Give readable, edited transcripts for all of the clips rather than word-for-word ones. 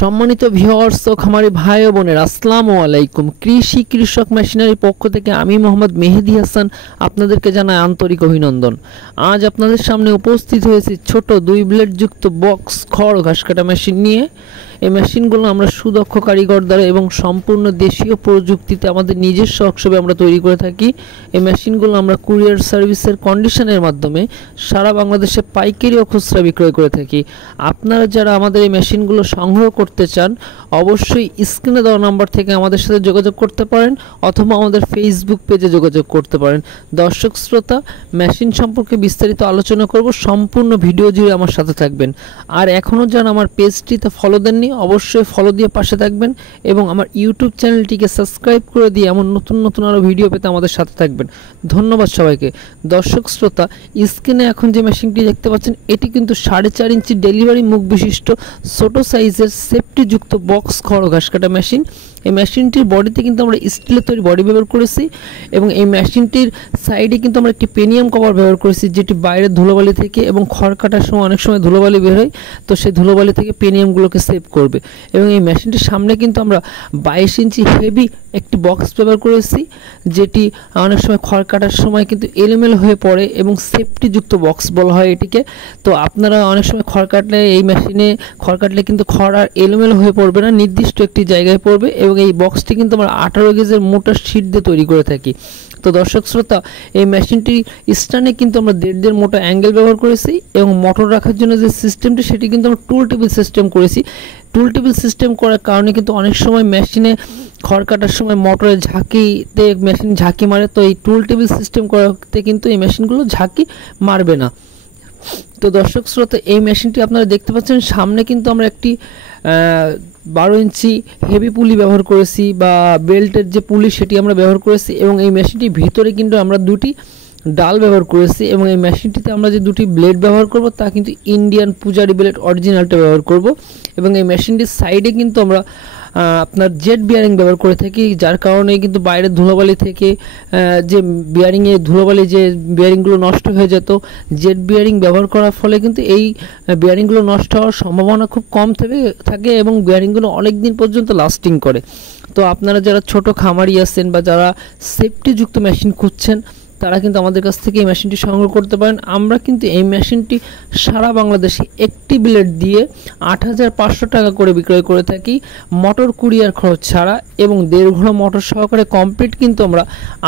সম্মানিত ভিউয়ার্স ও খামারি ভাই ও বোনেরা, আসসালামু আলাইকুম। কৃষক মেশিনারির পক্ষ থেকে আমি মোহাম্মদ মেহেদি হাসান আপনাদেরকে জানাই আন্তরিক অভিনন্দন। আজ আপনাদের সামনে উপস্থিত হয়েছি ছোট 2 ব্লেড যুক্ত বক্স খড় ঘাস কাটা মেশিন নিয়ে। এই মেশিনগুলো আমরা সুদক্ষ কারিগর দ্বারা এবং সম্পূর্ণ দেশীয় প্রযুক্তিতে আমাদের নিজস্ব ওয়ার্কশপে আমরা তৈরি করে থাকি। এই মেশিনগুলো আমরা কুরিয়ার সার্ভিসের কন্ডিশনের মাধ্যমে সারা বাংলাদেশে পাইকারি ও খুচরা বিক্রয় করে থাকি। আপনারা যারা আমাদের এই মেশিনগুলো সংগ্রহ করতে চান, অবশ্যই স্ক্রিনে দেওয়া নাম্বার থেকে আমাদের সাথে যোগাযোগ করতে পারেন অথবা আমাদের ফেসবুক পেজে যোগাযোগ করতে পারেন। দর্শক শ্রোতা, মেশিন সম্পর্কে বিস্তারিত আলোচনা করব, সম্পূর্ণ ভিডিও জুড়ে আমার সাথে থাকবেন। আর এখনও যারা আমার পেজটিতে ফলো দেননি, অবশ্যই ফলো দিয়ে পাশে থাকবেন এবং আমার ইউটিউব চ্যানেলটিকে সাবস্ক্রাইব করে দিয়ে এমন নতুন নতুন আরও ভিডিও পেতে আমাদের সাথে থাকবেন। ধন্যবাদ সবাইকে। দর্শক শ্রোতা, স্ক্রিনে এখন যে মেশিনটি দেখতে পাচ্ছেন, এটি কিন্তু 4.5 ইঞ্চি ডেলিভারি মুখ বিশিষ্ট ছোট সাইজের সেফটিযুক্ত বক্স খড় ঘাস কাটা মেশিন। এই মেশিনটির বডিতে কিন্তু আমরা স্টিলের তৈরি বডি ব্যবহার করেছি এবং এই মেশিনটির সাইডে কিন্তু আমরা একটি পেনিয়াম কভার ব্যবহার করেছি, যেটি বাইরের ধুলোবালি থেকে এবং খড় কাটার সময় অনেক সময় ধুলোবালি বের হয়, তো সেই ধুলোবালি থেকে পেনিয়ামগুলোকে সেভ করবে। এবং এই মেশিনটির সামনে কিন্তু আমরা 22 ইঞ্চি হেভি একটি বক্স ব্যবহার করেছি, যেটি অনেক সময় খড় কাটার সময় কিন্তু এলোমেলো হয়ে পড়ে এবং সেফটিযুক্ত বক্স বলা হয় এটিকে। তো আপনারা অনেক সময় খড় কাটলে, এই মেশিনে খড় কাটলে কিন্তু খড় আর এলোমেলো হয়ে পড়বে না, নির্দিষ্ট একটি জায়গায় পড়বে। এবং এই বক্সটি কিন্তু আমরা 18 গেজের মোটা শীট দিয়ে তৈরি করে থাকি। তো দর্শক শ্রোতা, এই মেশিনটি স্ট্যান্ডে কিন্তু আমরা 1.5 মোটা অ্যাঙ্গেল ব্যবহার করেছি এবং মোটর রাখার জন্য যে সিস্টেমটি, সেটি কিন্তু আমরা টুল টেবিল সিস্টেম করেছি। টুল টেবিল সিস্টেম করার কারণে কিন্তু অনেক সময় মেশিনে খড় কাটার সময় মোটরের ঝাঁকিতে মেশিন ঝাঁকি মারে, তো এই টুল টেবিল সিস্টেম করাতে কিন্তু এই মেশিনগুলো ঝাঁকি মারবে না। তো দর্শক শ্রোতা, এই মেশিনটি আপনারা দেখতে পাচ্ছেন, সামনে কিন্তু আমরা একটি 12 ইঞ্চি হেভি পুলি ব্যবহার করেছি, বা বেল্টের যে পুলি সেটি আমরা ব্যবহার করেছি। এবং এই মেশিনটির ভিতরে কিন্তু আমরা 2টি ডাল ব্যবহার করেছি এবং এই মেশিনটিতে আমরা যে 2টি ব্লেড ব্যবহার করব তা কিন্তু ইন্ডিয়ান পূজারি ব্লেড অরিজিনালটা ব্যবহার করব। এবং এই মেশিনটির সাইডে কিন্তু আমরা আপনার জেট বিয়ারিং ব্যবহার করে থাকি, যার কারণে কিন্তু বাইরের ধুলোবালি থেকে যে বিয়ারিংয়ে ধুলোবালি যে বিয়ারিংগুলো নষ্ট হয়ে যেত, জেট বিয়ারিং ব্যবহার করার ফলে কিন্তু এই বিয়ারিংগুলো নষ্ট হওয়ার সম্ভাবনা খুব কম থাকে এবং বিয়ারিংগুলো অনেক দিন পর্যন্ত লাস্টিং করে। তো আপনারা যারা ছোট খামারি আছেন বা যারা সেফটিযুক্ত মেশিন খুঁজছেন, তারা কিন্তু আমাদের কাছ থেকে এই মেশিনটি সংগ্রহ করতে পারেন। আমরা কিন্তু এই মেশিনটি সারা বাংলাদেশে একটি ব্লেড দিয়ে 8,500 টাকা করে বিক্রয় করে থাকি, মোটর কুরিয়ার খরচ ছাড়া। এবং 1.5 ঘোড়া মোটর সহকারে কমপ্লিট কিন্তু আমরা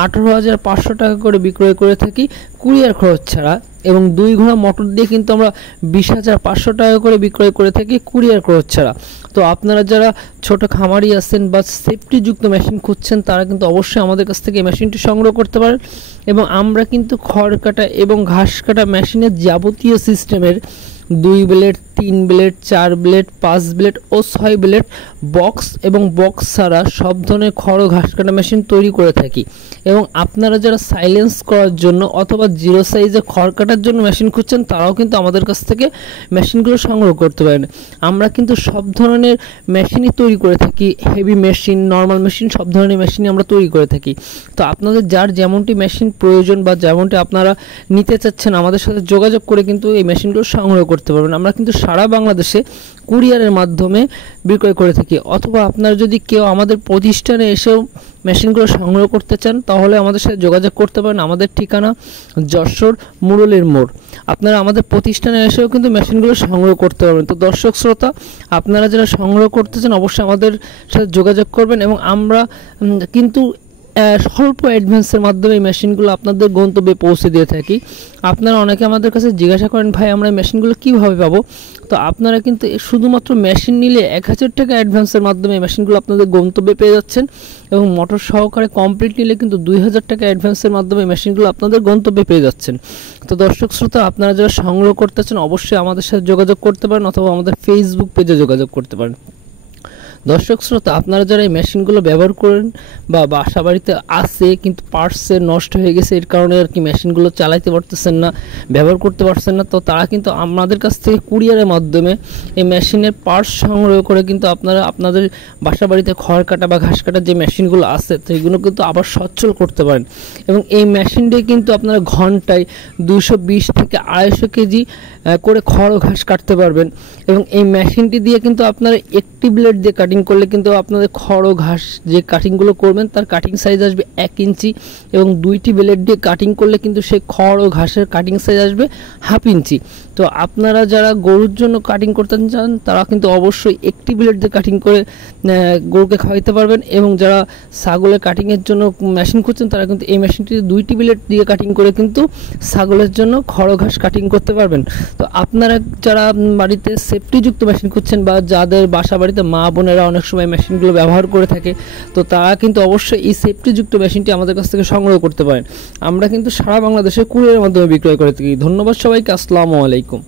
18,500 টাকা করে বিক্রয় করে থাকি কুরিয়ার খরচ ছাড়া। এবং 2 ঘোড়া মোটর দিয়ে কিন্তু আমরা 20,500 টাকা করে বিক্রয় করে থাকি কুরিয়ার খরচ ছাড়া। তো আপনারা যারা ছোট খামারি আছেন বা সেফটিযুক্ত মেশিন খুঁজছেন, তারা কিন্তু অবশ্যই আমাদের কাছ থেকে এই মেশিনটি সংগ্রহ করতে পারেন। এবং আমরা কিন্তু খড় কাটা এবং ঘাস কাটা মেশিনের যাবতীয় সিস্টেমের 2 ব্লেড, 3 ব্লেড, 4 ব্লেড, 5 ব্লেড ও 6 ব্লেড বক্স এবং বক্স ছাড়া সব ধরনের খড় ও ঘাস কাটা মেশিন তৈরি করে থাকি। এবং আপনারা যারা সাইলেন্স করার জন্য অথবা 0 সাইজে খড় কাটার জন্য মেশিন খুঁজছেন, তারাও কিন্তু আমাদের কাছ থেকে মেশিনগুলো সংগ্রহ করতে পারেন। আমরা কিন্তু সব ধরনের মেশিনই তৈরি করে থাকি, হেভি মেশিন, নর্মাল মেশিন, সব ধরনের মেশিনই আমরা তৈরি করে থাকি। তো আপনাদের যার যেমনটি মেশিন প্রয়োজন বা যেমনটি আপনারা নিতে চাচ্ছেন, আমাদের সাথে যোগাযোগ করে কিন্তু এই মেশিনগুলো সংগ্রহ করতে পারবেন। আমরা কিন্তু সারা বাংলাদেশে কুরিয়ারের মাধ্যমে বিক্রয় করে থাকি। অথবা আপনারা যদি কেউ আমাদের প্রতিষ্ঠানে এসেও মেশিনগুলো সংগ্রহ করতে চান, তাহলে আমাদের সাথে যোগাযোগ করতে পারেন। আমাদের ঠিকানা যশোর মুরুলের মোড়। আপনারা আমাদের প্রতিষ্ঠানে এসেও কিন্তু মেশিনগুলো সংগ্রহ করতে পারবেন। তো দর্শক শ্রোতা, আপনারা যারা সংগ্রহ করতে চান, অবশ্যই আমাদের সাথে যোগাযোগ করবেন। এবং আমরা কিন্তু স্বল্প অ্যাডভান্সের মাধ্যমে এই মেশিনগুলো আপনাদের গন্তব্যে পৌঁছে দিয়ে থাকি। আপনারা অনেকে আমাদের কাছে জিজ্ঞাসা করেন, ভাই আমরা এই মেশিনগুলো কীভাবে পাবো? তো আপনারা কিন্তু শুধুমাত্র মেশিন নিলে 1,000 টাকা অ্যাডভান্সের মাধ্যমে এই মেশিনগুলো আপনাদের গন্তব্যে পেয়ে যাচ্ছেন। এবং মোটর সহকারে কমপ্লিট নিলে কিন্তু 2,000 টাকা অ্যাডভান্সের মাধ্যমে মেশিনগুলো আপনাদের গন্তব্যে পেয়ে যাচ্ছেন। তো দর্শক শ্রোতা, আপনারা যারা সংগ্রহ করতে চান, অবশ্যই আমাদের সাথে যোগাযোগ করতে পারেন অথবা আমাদের ফেসবুক পেজে যোগাযোগ করতে পারেন। দর্শক শ্রোতা, আপনারা যারা এই মেশিনগুলো ব্যবহার করেন বা বাসা বাড়িতে আছে কিন্তু পার্টসে নষ্ট হয়ে গেছে, এর কারণে আর কি মেশিনগুলো চালাইতে পারতেছেন না, ব্যবহার করতে পারছেন না, তো তারা কিন্তু আমাদের কাছ থেকে কুরিয়ারের মাধ্যমে এই মেশিনের পার্টস সংগ্রহ করে কিন্তু আপনারা আপনাদের বাসা বাড়িতে খড় কাটা বা ঘাস কাটার যে মেশিনগুলো আছে তো এগুলো কিন্তু আবার সচ্ছল করতে পারেন। এবং এই মেশিনটি কিন্তু আপনারা ঘন্টায় 220 থেকে 250 কেজি করে খড় ও ঘাস কাটতে পারবেন। এবং এই মেশিনটি দিয়ে কিন্তু আপনারা একটি ব্লেড দিয়ে কাটিং করলে কিন্তু আপনাদের খড় ও ঘাস যে কাটিংগুলো করবেন তার কাটিং সাইজ আসবে 1 ইঞ্চি, এবং 2টি ব্লেড দিয়ে কাটিং করলে কিন্তু সেই খড় ও ঘাসের কাটিং সাইজ আসবে 1/2 ইঞ্চি। তো আপনারা যারা গরুর জন্য কাটিং করতে চান তারা কিন্তু অবশ্যই একটি ব্লেড দিয়ে কাটিং করে গরুকে খাওয়াইতে পারবেন, এবং যারা ছাগলের কাটিংয়ের জন্য মেশিন খুঁজছেন তারা কিন্তু এই মেশিনটি 2টি ব্লেড দিয়ে কাটিং করে কিন্তু ছাগলের জন্য খড় ও ঘাস কাটিং করতে পারবেন। তো আপনারা যারা বাড়িতে সেফটিযুক্ত মেশিন খুঁজছেন বা যাদের বাসা বাড়িতে মা বোনেরা অনেক সময় মেশিনগুলো ব্যবহার করে থাকে তো তারা কিন্তু অবশ্যই এই সেফটিযুক্ত মেশিনটি আমাদের কাছ থেকে সংগ্রহ করতে পারেন। আমরা কিন্তু সারা বাংলাদেশে কুরিয়ারের মাধ্যমে বিক্রয় করে থাকি। ধন্যবাদ সবাইকে। আসসালামু আলাইকুম।